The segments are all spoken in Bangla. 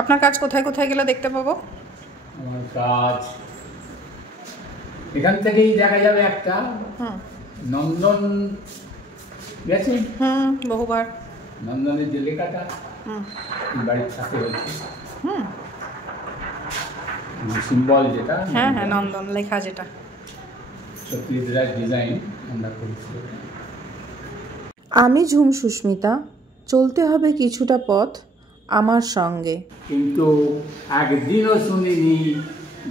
আপনার কাজ কোথায় কোথায় গেলে দেখতে পাবো? আমার কাজ এখান থেকেই দেখা যাবে একটা নন্দন গেছি বহুবার। নন্দনের যে লেখাটা বাড়ির সাথে হয়েছে সিম্বল যেটা হ্যাঁ হ্যাঁ নন্দন লেখা যেটা সত্যজিৎ ডিজাইন আমরা করেছি। আমি ঝুম সুস্মিতা, চলতে হবে কিছুটা পথ আমার সঙ্গে। কিন্তু একদিনও শুনিনি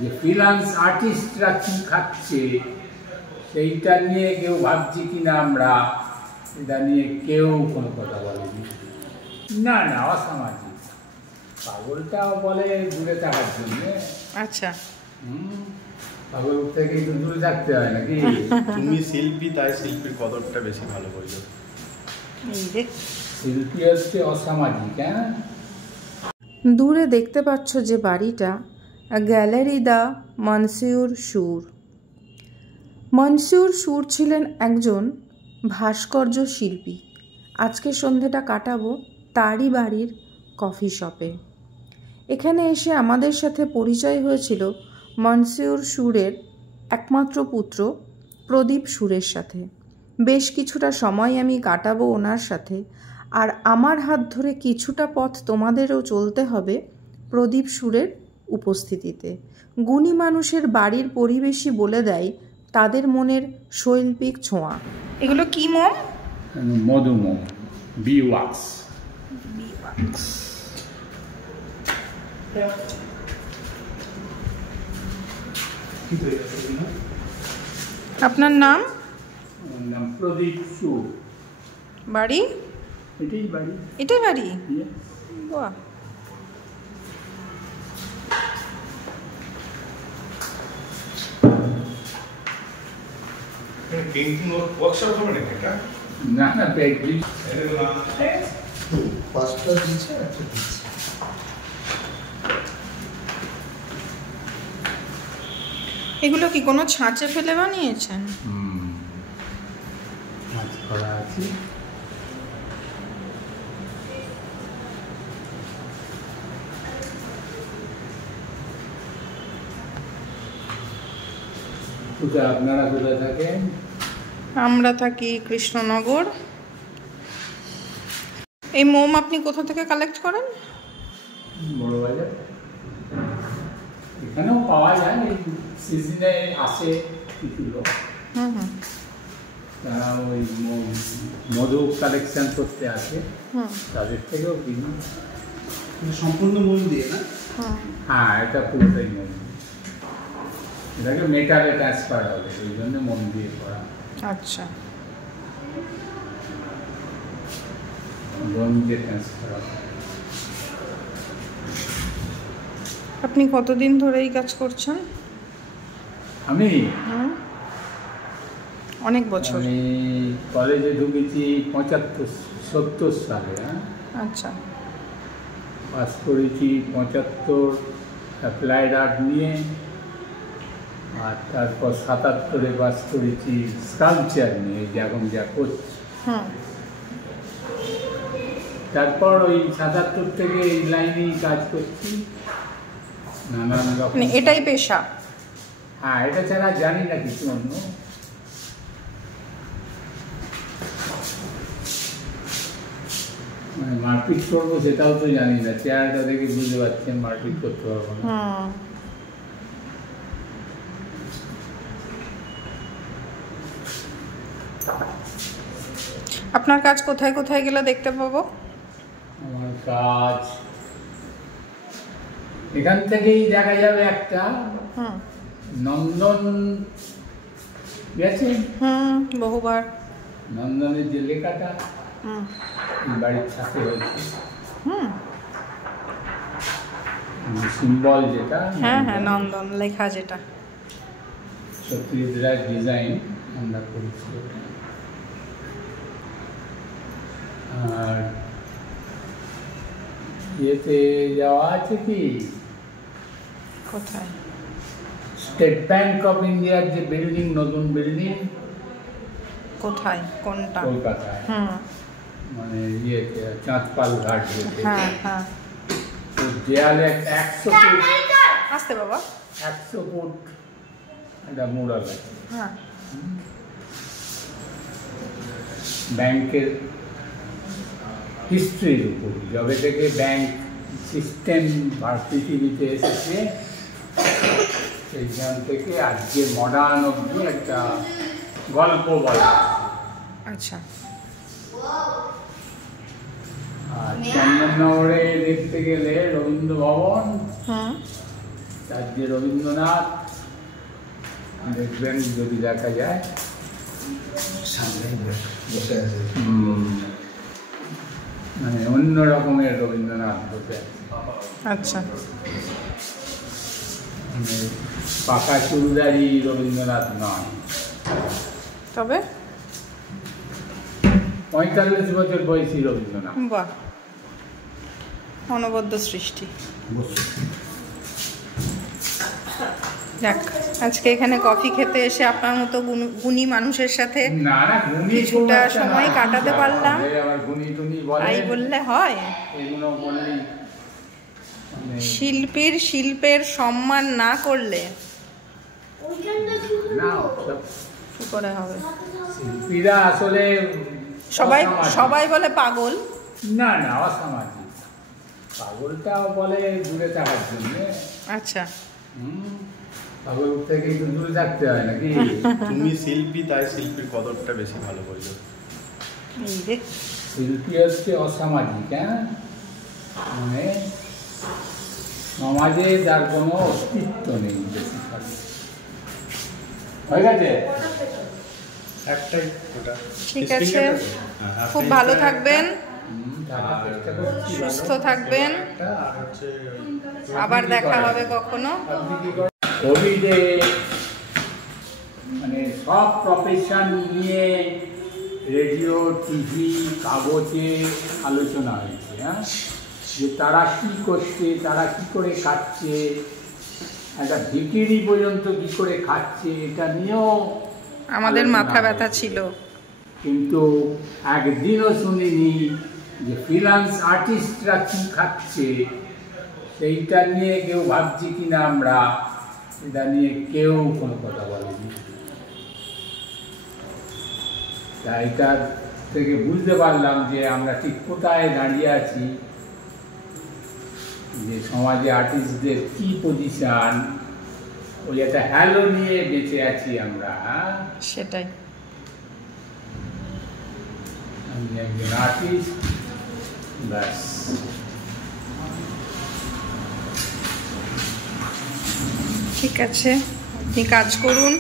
যে ফ্রিল্যান্স আর্টিস্টরা কী খাচ্ছে সেইটা নিয়ে কেউ ভাবছি কিনা আমরা, এটা নিয়ে কেউ কোনো কথা বলেনি। না না অসামাজিক, পাগলটাও বলে দূরে থাকার জন্যে। আচ্ছা পাগল থেকে কিন্তু দূরে থাকতে হয় নাকি? তুমি শিল্পী, তাই শিল্পীর কদরটা বেশি ভালো বোঝো। শিল্পী হচ্ছে অসামাজিক। হ্যাঁ, দূরে দেখতে পাচ্ছ যে বাড়িটা, গ্যালারি দ্য মনসিউর সুর। মনসিউর সুর ছিলেন একজন ভাস্কর্য শিল্পী। আজকে সন্ধেটা কাটাবো তারই বাড়ির কফি শপে। এখানে এসে আমাদের সাথে পরিচয় হয়েছিল মনসিউর সুরের একমাত্র পুত্র প্রদীপ সুরের সাথে। বেশ কিছুটা সময় আমি কাটাবো ওনার সাথে, আর আমার হাত ধরে কিছুটা পথ তোমাদেরও চলতে হবে প্রদীপ সুরের উপস্থিতিতে। গুণী মানুষের বাড়ির পরিবেশই বলে দেয় তাদের মনের শৈল্পিক ছোঁয়া। এগুলো কি মোম? মধুমোম, বি ওয়াক্স। আপনার নাম? নাম প্রদীপ সুর। বাড়ি? এটাই বাড়ি। এটাই বাড়ি? বাহ। পেইন্টিং ওয়ার্কশপ হবে নাকি এটা? না না পেইন্টিং পাঁচটা দিচ্ছে একটা দিচ্ছে। এগুলো কি কোনো ছাঁচে ফেলে বানিয়েছেন? মাছ করা আছে। কোথায় আপনারা কোথায় থাকেন? আমরা থাকি কৃষ্ণনগর। এই মোম আপনি কোথা থেকে কালেক্ট করেন? বড় বাজার। এখানেও পাওয়া যায়, এই সিজনে আসে কিছু লোক, তারা ওই মধু কালেকশন করতে আসে, তাদের থেকেও কিনি। সম্পূর্ণ মন দিয়ে না? হ্যাঁ, এটা পুরোটাই মন দিয়ে। এটাকে মেটালে ট্রান্সফার হবে, ওই জন্য মন দিয়ে করা। আচ্ছা, ব্রোঞ্জে ট্রান্সফার হবে। আপনি কতদিন ধরে এই কাজ করছেন? আমি অনেক বছর। আমি কলেজে ঢুকেছি 75-70 সালে। আচ্ছা, পাস করেছি 75 অ্যাপ্লাইড আর্ট নিয়ে, আর তারপর 77-এ পাস করেছি স্কাল্পচার নিয়ে, এখন যা করছি। তারপর ওই 77 থেকে এই লাইনেই কাজ করছি, নানান রকম। এটাই পেশা? হ্যাঁ, এটা ছাড়া জানি না কিছু অন্য। মানে মারপিট করবো সেটাও তো জানি না, চেয়ারটা দেখে বুঝতে পারছেন মারপিট করতে পারবো না। আপনার কাজ কোথায় কোথায় গেলে দেখতে পাবো? আমার কাজ এখান থেকেই দেখা যাবে একটা নন্দন গেছে বহুবার। নন্দনের যে লেখাটা বাড়ির সাথে হয়েছে সিম্বল যেটা, হ্যাঁ হ্যাঁ নন্দন লেখা যেটা সত্যজিৎ ডিজাইন আমরা করেছি। আর ইয়েতে যাওয়া আছে কি, কোথায়? স্টেট ব্যাংক অফ ইন্ডিয়ার যে বিল্ডিং, নতুন বিল্ডিং। কোথায়? কোনটা? কলকাতায়। মানে ইয়েতে চাঁদপাল ঘাট যেতে, হ্যাঁ হ্যাঁ। ওর দেয়ালে 100 ফুট আসতে বাবা 100 ফুট একটা মুরাল আছে। হ্যাঁ ব্যাংকের হিস্ট্রির উপর, যবে থেকে ব্যাংক সিস্টেম পৃথিবীতে এসেছে সেইখান থেকে আজকে মডার্ন অবধি একটা গল্প বলা। আচ্ছা আর চন্দননগরে দেখতে গেলে রবীন্দ্র ভবন, হুম তার যে রবীন্দ্রনাথ দেখবেন যদি দেখা যায় সামনে বসে আছে। মানে অন্য রকমের রবীন্দ্রনাথ বসে আছে। আচ্ছা মানে পাকা চুলদারি রবীন্দ্রনাথ নয়। তবে 45 বছর বয়সী রবীন্দ্রনাথ। বাহ অনবদ্য সৃষ্টি। যাক আজকে এখানে কফি খেতে এসে আপনার মতো গুণী মানুষের সাথে না না গুণী কিছুটা সময় কাটাতে পারলাম। আবার গুণী টুনি বলে তাই বললে হয়? এগুলো বললেই মানে শিল্পের সম্মান না করলে না ওসব কি করে হবে? শিল্পীরা আসলে অসামাজিক। সবাই বলে পাগল। না না অসামাজিক। পাগলটাও বলে দূরে থাকার জন্য। আচ্ছা পাগল থেকে একটু দূরে থাকতে হয় নাকি? তুমি শিল্পী, তাই শিল্পীর কদরটা বেশি ভালো বোঝো। এই রে শিল্পী হচ্ছে অসামাজিক। হ্যাঁ মানে সমাজে যার কোনো অস্তিত্ব নেই বেশিরভাগ। হয়ে গেছে? একটাই ওটা। ঠিক আছে, হ্যাঁ, খুব ভালো থাকবেন, থাকার চেষ্টা করছি ভালো। সুস্থ থাকবেন, একটা আর হচ্ছে আবার দেখা হবে কখনো। আপনি কি করেন? কোভিডে মানে সব প্রফেশন নিয়ে রেডিও, টিভি, কাগজে আলোচনা হয়েছে। হ্যাঁ যে তারা কী করছে, তারা কী করে খাচ্ছে, একটা ভিকিরি পর্যন্ত কী করে খাচ্ছে, এটা নিয়েও আমাদের আলোচনা মাথা ব্যথা হয়েছে। ছিল, কিন্তু একদিনও শুনিনি যে ফ্রিল্যান্স আর্টিস্টরা কী খাচ্ছে সেইটা নিয়ে কেউ ভাবছি কিনা আমরা, এটা নিয়ে কেউ কোনো কথা বলেনি। তাই এটার থেকে বুঝতে পারলাম যে আমরা ঠিক কোথায় দাঁড়িয়ে আছি, যে সমাজে আর্টিস্টদের কী পজিশান, ওই একটা হ্যালো নিয়ে বেঁচে আছি আমরা। সেটাই। আমি একজন আর্টিস্ট, ব্যাস। ঠিক আছে, আপনি কাজ করুন,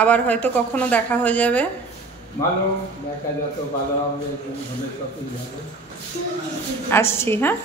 আবার হয়তো কখনো দেখা হয়ে যাবে। ভালো, দেখা যত ভালো হবে, ততই ভালো। আসছি, হ্যাঁ।